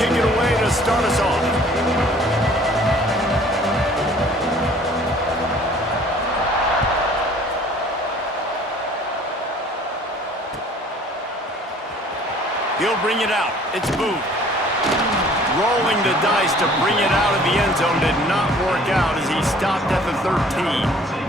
kick it away to start us off. He'll bring it out. It's Booth. Rolling the dice to bring it out of the end zone did not work out as he stopped at the 13.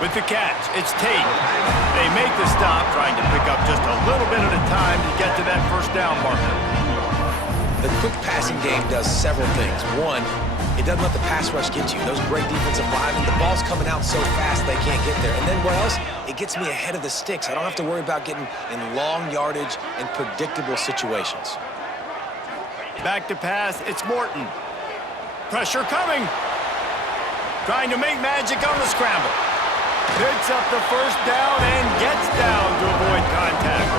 With the catch, it's Tate. They make the stop, trying to pick up just a little bit at a time to get to that first down marker. The quick passing game does several things. One, it doesn't let the pass rush get you. Those great defensive linemen, the ball's coming out so fast they can't get there. And then what else? It gets me ahead of the sticks. I don't have to worry about getting in long yardage and predictable situations. Back to pass, it's Morton. Pressure coming. Trying to make magic on the scramble. Picks up the first down and gets down to avoid contact.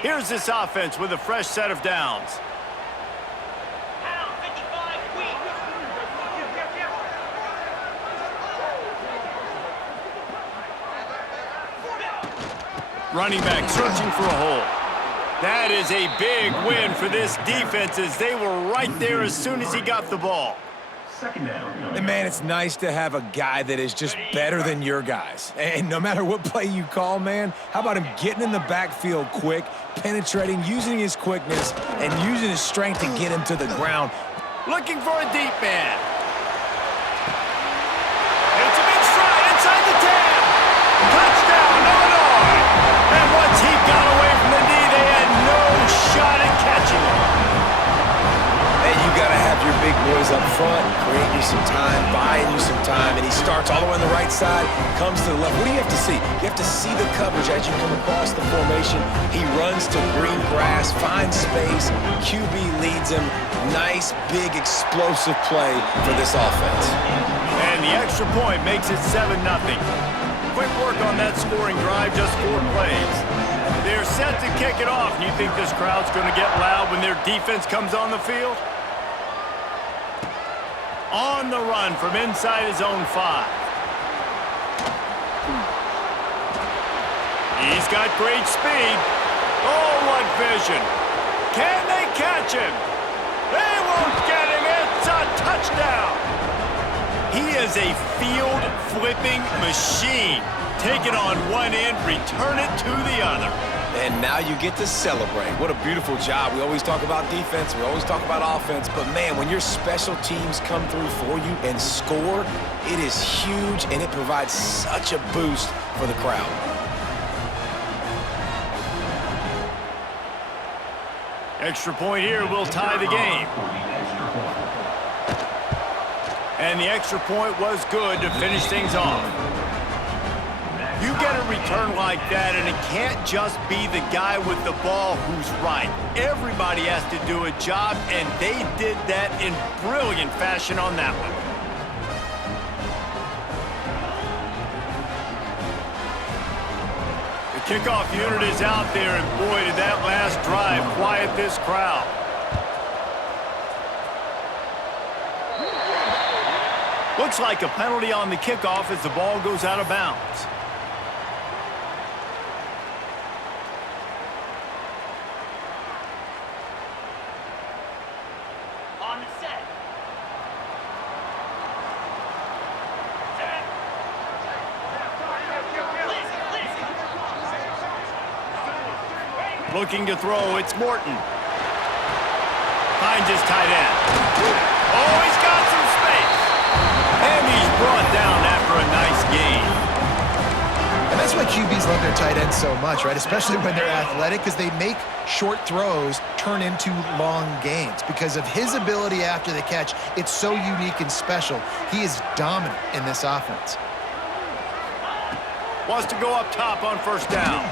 Here's this offense with a fresh set of downs. Running back searching for a hole. That is a big win for this defense as they were right there as soon as he got the ball. And man, it's nice to have a guy that is just better than your guys. And no matter what play you call, man, how about him getting in the backfield quick, penetrating, using his quickness, and using his strength to get him to the ground. Looking for a deep man. It's a big stride inside the 10. Touchdown, Illinois. And once he got away from the knee, they had no shot at catching him. And you got to have your big boys up front, create you some time, buying you some time, and he starts all the way on the right side, comes to the left. What do you have to see? You have to see the coverage as you come across the formation. He runs to green grass, finds space, QB leads him. Nice, big, explosive play for this offense. And the extra point makes it 7-0. Quick work on that scoring drive, just 4 plays. They're set to kick it off. You think this crowd's going to get loud when their defense comes on the field? On the run from inside his own 5. He's got great speed. Oh, what vision. Can they catch him? They won't get him. It's a touchdown. He is a field-flipping machine. Take it on one end, return it to the other. And now you get to celebrate. What a beautiful job. We always talk about defense. We always talk about offense. But, man, when your special teams come through for you and score, it is huge, and it provides such a boost for the crowd. Extra point here will tie the game. And the extra point was good to finish things off. You get a return like that, and it can't just be the guy with the ball who's right. Everybody has to do a job, and they did that in brilliant fashion on that one. The kickoff unit is out there, and boy, did that last drive quiet this crowd. Looks like a penalty on the kickoff as the ball goes out of bounds. On the set. Looking to throw, it's Morton. Finds his tight end. Oh, he's got some space. And he's brought down after a nice gain. And that's why QBs love their tight ends so much, right? Especially when they're athletic, because they make short throws turn into long gains. Because of his ability after the catch, it's so unique and special. He is dominant in this offense. Wants to go up top on first down.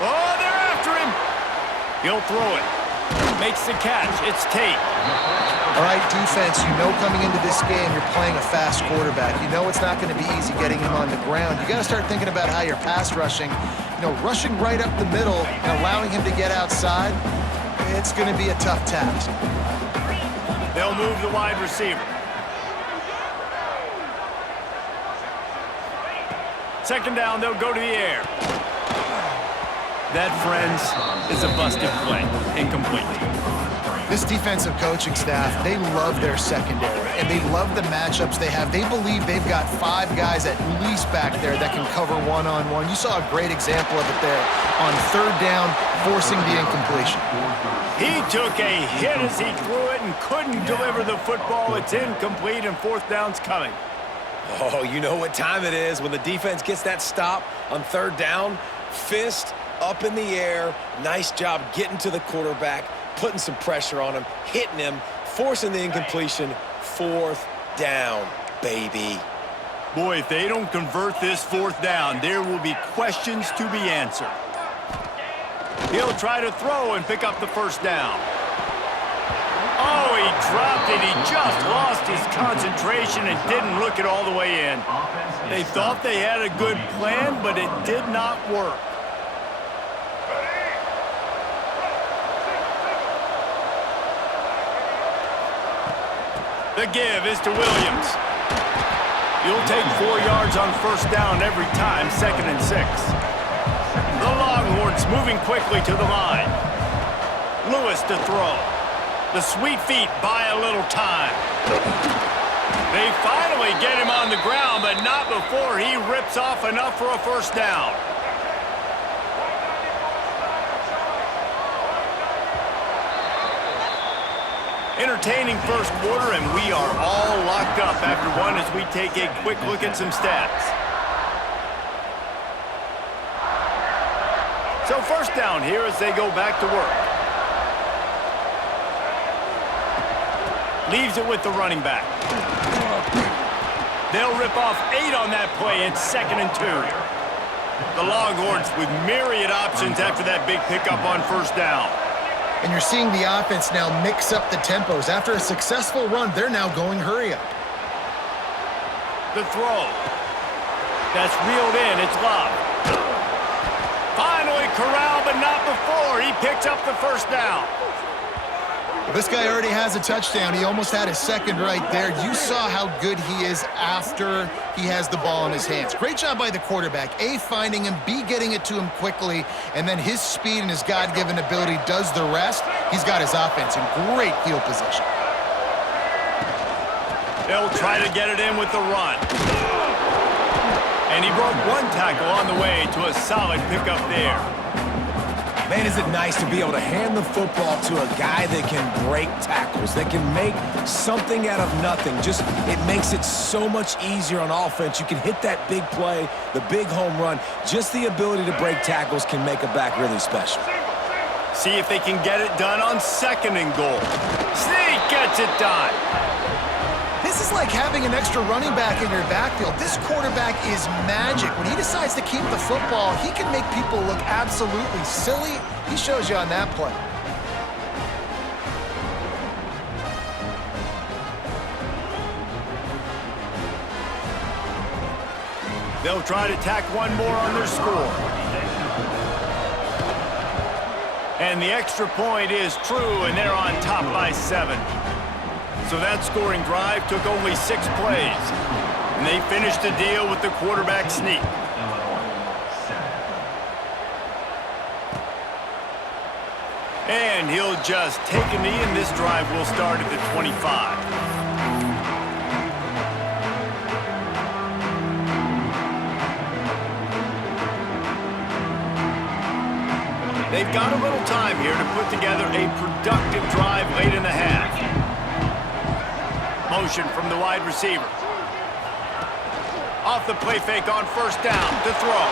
Oh, they're after him. He'll throw it. Makes the catch. It's Tate. All right, defense, you know coming into this game you're playing a fast quarterback. You know it's not going to be easy getting him on the ground. You got to start thinking about how you're pass rushing. Rushing right up the middle and allowing him to get outside, it's going to be a tough task. They'll move the wide receiver. Second down, they'll go to the air. That, friends, is a busted play. Incomplete. This defensive coaching staff, they love their secondary, and they love the matchups they have. They believe they've got 5 guys at least back there that can cover one-on-one. You saw a great example of it there on third down, forcing the incompletion. He took a hit as he threw it and couldn't deliver the football. It's incomplete, and fourth down's coming. Oh, you know what time it is when the defense gets that stop on third down. Fist up in the air. Nice job getting to the quarterback, putting some pressure on him, hitting him, forcing the incompletion. Fourth down, baby. Boy, if they don't convert this fourth down, there will be questions to be answered. He'll try to throw and pick up the first down. Oh, he dropped it. He just lost his concentration and didn't look it all the way in. They thought they had a good plan, but it did not work. The give is to Williams. You'll take 4 yards on first down every time, 2nd and 6. The Longhorns moving quickly to the line. Lewis to throw. The sweet feet buy a little time. They finally get him on the ground, but not before he rips off enough for a first down. Entertaining first quarter, and we are all locked up after one as we take a quick look at some stats. So first down here as they go back to work. Leaves it with the running back. They'll rip off 8 on that play. It's 2nd and 2. The Longhorns with myriad options after that big pickup on first down. And you're seeing the offense now mix up the tempos. After a successful run, they're now going hurry up. The throw. That's reeled in. It's Love. Finally corralled, but not before. He picks up the first down. This guy already has a touchdown. He almost had his second right there. You saw how good he is after he has the ball in his hands. Great job by the quarterback. A, finding him, B, getting it to him quickly, and then his speed and his God-given ability does the rest. He's got his offense in great field position. They'll try to get it in with the run. And he broke one tackle on the way to a solid pickup there. Man, is it nice to be able to hand the football to a guy that can break tackles, that can make something out of nothing. It makes it so much easier on offense. You can hit that big play, the big home run. Just the ability to break tackles can make a back really special. See if they can get it done on 2nd and goal. Sneak gets it done. This is like having an extra running back in your backfield. This quarterback is magic. When he decides to keep the football, he can make people look absolutely silly. He shows you on that play. They'll try to tack one more on their score. And the extra point is true, and they're on top by 7. So that scoring drive took only 6 plays. And they finished the deal with the quarterback sneak. And he'll just take a knee, and this drive will start at the 25. They've got a little time here to put together a productive drive late in the half. Motion from the wide receiver. Off the play fake on first down to throw.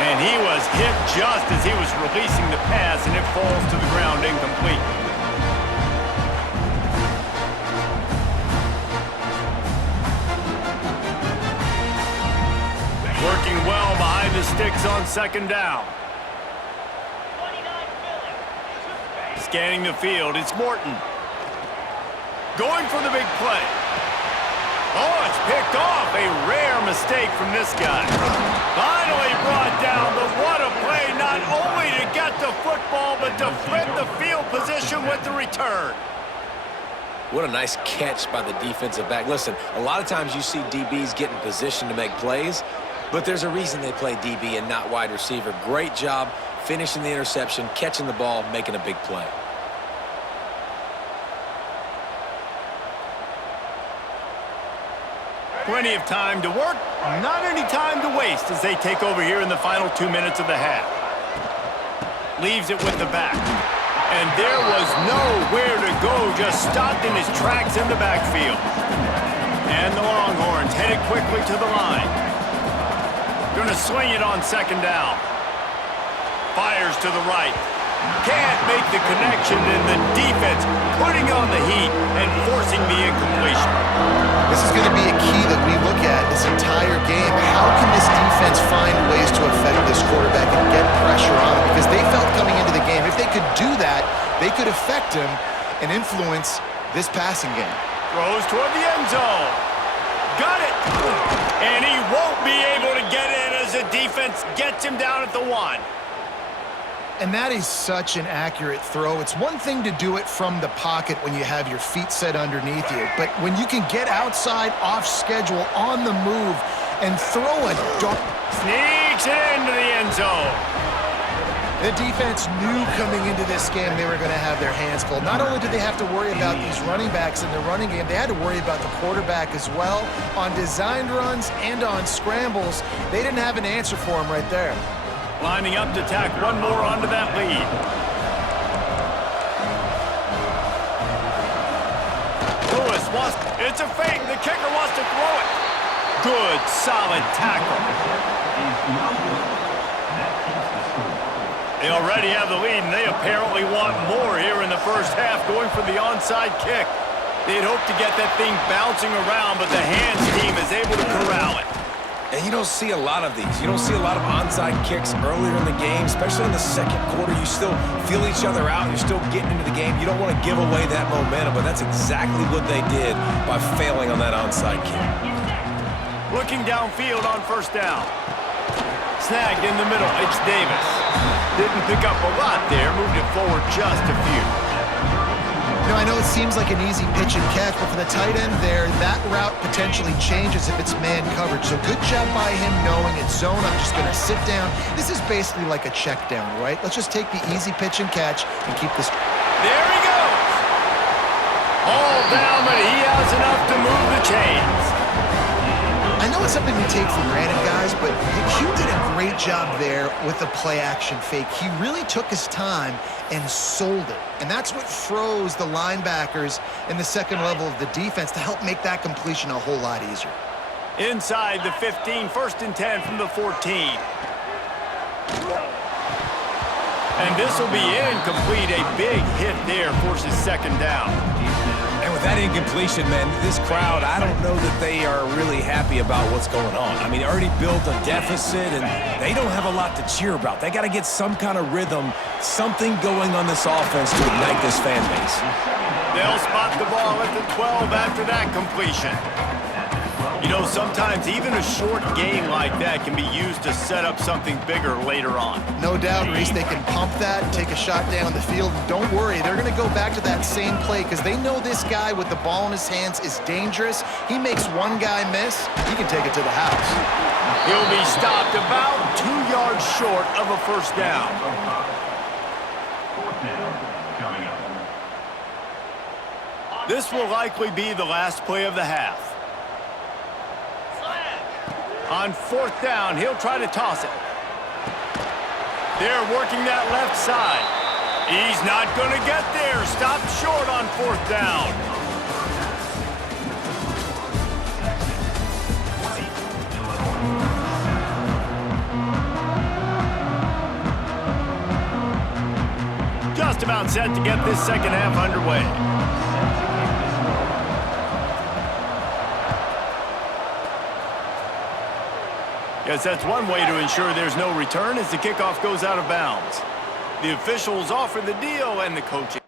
And he was hit just as he was releasing the pass, and it falls to the ground incomplete. Working well behind the sticks on 2nd down. Scanning the field, it's Morton. Going for the big play. Oh, it's picked off. A rare mistake from this guy. Finally brought down, but what a play. Not only to get the football, but to flip the field position with the return. What a nice catch by the defensive back. Listen, a lot of times you see DBs get in position to make plays, but there's a reason they play DB and not wide receiver. Great job finishing the interception, catching the ball, making a big play. Plenty of time to work, not any time to waste as they take over here in the final 2 minutes of the half. Leaves it with the back. And there was nowhere to go, just stopped in his tracks in the backfield. And the Longhorns headed quickly to the line. Gonna swing it on second down. Fires to the right. Can't make the connection, and the defense putting on the heat and forcing the incompletion. This is going to be a key that we look at this entire game. How can this defense find ways to affect this quarterback and get pressure on him? Because they felt coming into the game, if they could do that, they could affect him and influence this passing game. Throws toward the end zone. Got it. And he won't be able to get in as the defense gets him down at the 1. And that is such an accurate throw. It's one thing to do it from the pocket when you have your feet set underneath you, but when you can get outside, off schedule, on the move, and throw a dart. Sneaks it into the end zone. The defense knew coming into this game they were going to have their hands full. Not only did they have to worry about these running backs in the running game, they had to worry about the quarterback as well. On designed runs and on scrambles, they didn't have an answer for him right there. Lining up to tack one more onto that lead. Lewis wants, it's a fake. The kicker wants to throw it. Good, solid tackle. They already have the lead, and they apparently want more here in the first half, going for the onside kick. They'd hoped to get that thing bouncing around, but the hands team is able to corral it. And you don't see a lot of these. You don't see a lot of onside kicks earlier in the game, especially in the second quarter. You still feel each other out. You're still getting into the game. You don't want to give away that momentum, but that's exactly what they did by failing on that onside kick. Looking downfield on first down. Snagged in the middle. It's Davis. Didn't pick up a lot there. Moved it forward just a few. You know, I know it seems like an easy pitch and catch, but for the tight end there, that route potentially changes if it's man coverage. So good job by him knowing it's zone. I'm just going to sit down. This is basically like a check down, right? Let's just take the easy pitch and catch and keep this. There he goes. All down, but he has enough to move the chains. I know it's something we take for granted, guys, but Q did a great job there with the play-action fake. He really took his time and sold it. And that's what froze the linebackers in the second level of the defense to help make that completion a whole lot easier. Inside the 15, 1st and 10 from the 14. And this will be incomplete. A big hit there forces second down. And with that incompletion, man, this crowd, I don't know that they are really happy about what's going on. I mean, they already built a deficit, and they don't have a lot to cheer about. They got to get some kind of rhythm, something going on this offense to ignite this fan base. They'll spot the ball at the 12 after that completion. You know, sometimes even a short game like that can be used to set up something bigger later on. No doubt, Reese, they can pump that and take a shot down the field. And don't worry, they're going to go back to that same play because they know this guy with the ball in his hands is dangerous. He makes one guy miss, he can take it to the house. He'll be stopped about 2 yards short of a first down. This will likely be the last play of the half. On 4th down, he'll try to toss it. They're working that left side. He's not going to get there. Stopped short on 4th down. Just about set to get this second half underway. Yes, that's one way to ensure there's no return as the kickoff goes out of bounds. The officials offer the deal, and the coach